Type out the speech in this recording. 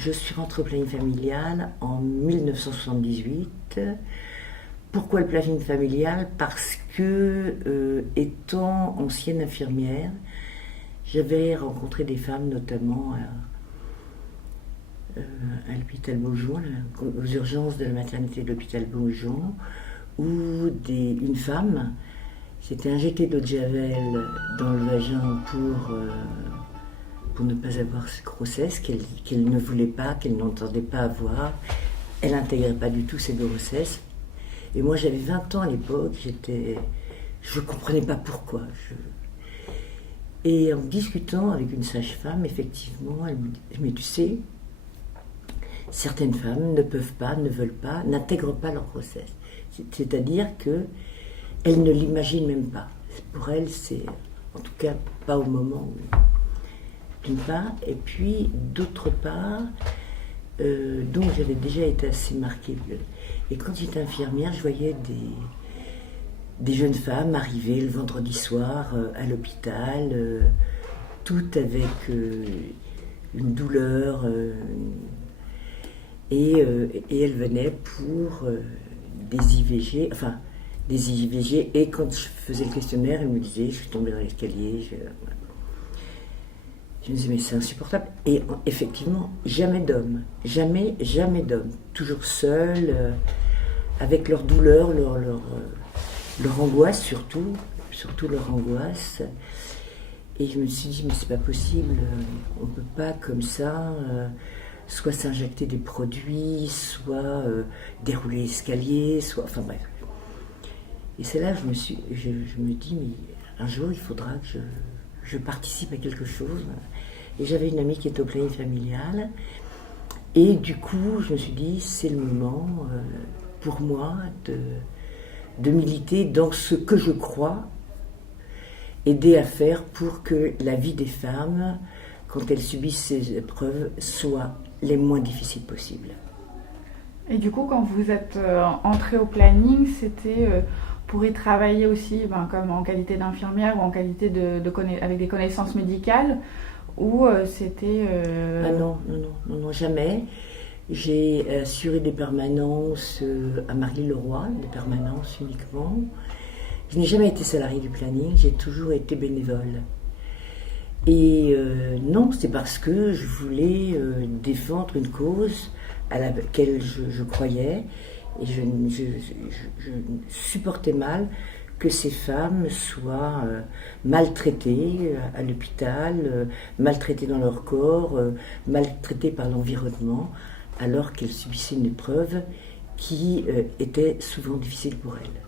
je suis rentrée au planning familial en 1978. Pourquoi le planning familial? Parce que, étant ancienne infirmière, j'avais rencontré des femmes, notamment à l'hôpital Beaujon, aux urgences de la maternité de l'hôpital Beaujon, où une femme s'était injectée d'eau de javel dans le vagin pour ne pas avoir cette grossesse qu'elle ne voulait pas, qu'elle n'entendait pas avoir. Elle n'intégrait pas du tout cette grossesse. Et moi, j'avais 20 ans à l'époque, je ne comprenais pas pourquoi. Et en discutant avec une sage-femme, effectivement, elle me dit, mais tu sais, certaines femmes ne peuvent pas, ne veulent pas, n'intègrent pas leur grossesse. C'est-à-dire qu'elles ne l'imaginent même pas. Pour elles, c'est, en tout cas, pas au moment où... D'une part, et puis d'autre part, donc j'avais déjà été assez marquée. Et quand j'étais infirmière, je voyais des jeunes femmes arriver le vendredi soir à l'hôpital, toutes avec une douleur, et elles venaient pour des IVG, et quand je faisais le questionnaire, elles me disaient, je suis tombée dans l'escalier, je me disais, mais c'est insupportable. Et effectivement, jamais d'hommes, jamais d'hommes, toujours seuls, avec leur douleur, leur angoisse surtout leur angoisse. Et je me suis dit, mais c'est pas possible, on peut pas comme ça, soit s'injecter des produits, soit dérouler l'escalier, soit, enfin bref. Et c'est là que je me dis, mais un jour il faudra que je participe à quelque chose. Et j'avais une amie qui était au planning familial. Et du coup, je me suis dit, c'est le moment pour moi de militer dans ce que je crois, aider à faire pour que la vie des femmes, quand elles subissent ces épreuves, soit les moins difficiles possibles. Et du coup, quand vous êtes entrée au planning, c'était pour y travailler aussi, comme en qualité d'infirmière ou en qualité avec des connaissances médicales, ou c'était... Ah non, jamais. J'ai assuré des permanences à Marly-le-Roi, des permanences uniquement. Je n'ai jamais été salariée du planning, j'ai toujours été bénévole. Et non, c'est parce que je voulais défendre une cause à laquelle je croyais, et je supportais mal que ces femmes soient maltraitées à l'hôpital, maltraitées dans leur corps, maltraitées par l'environnement, alors qu'elles subissaient une épreuve qui était souvent difficile pour elles.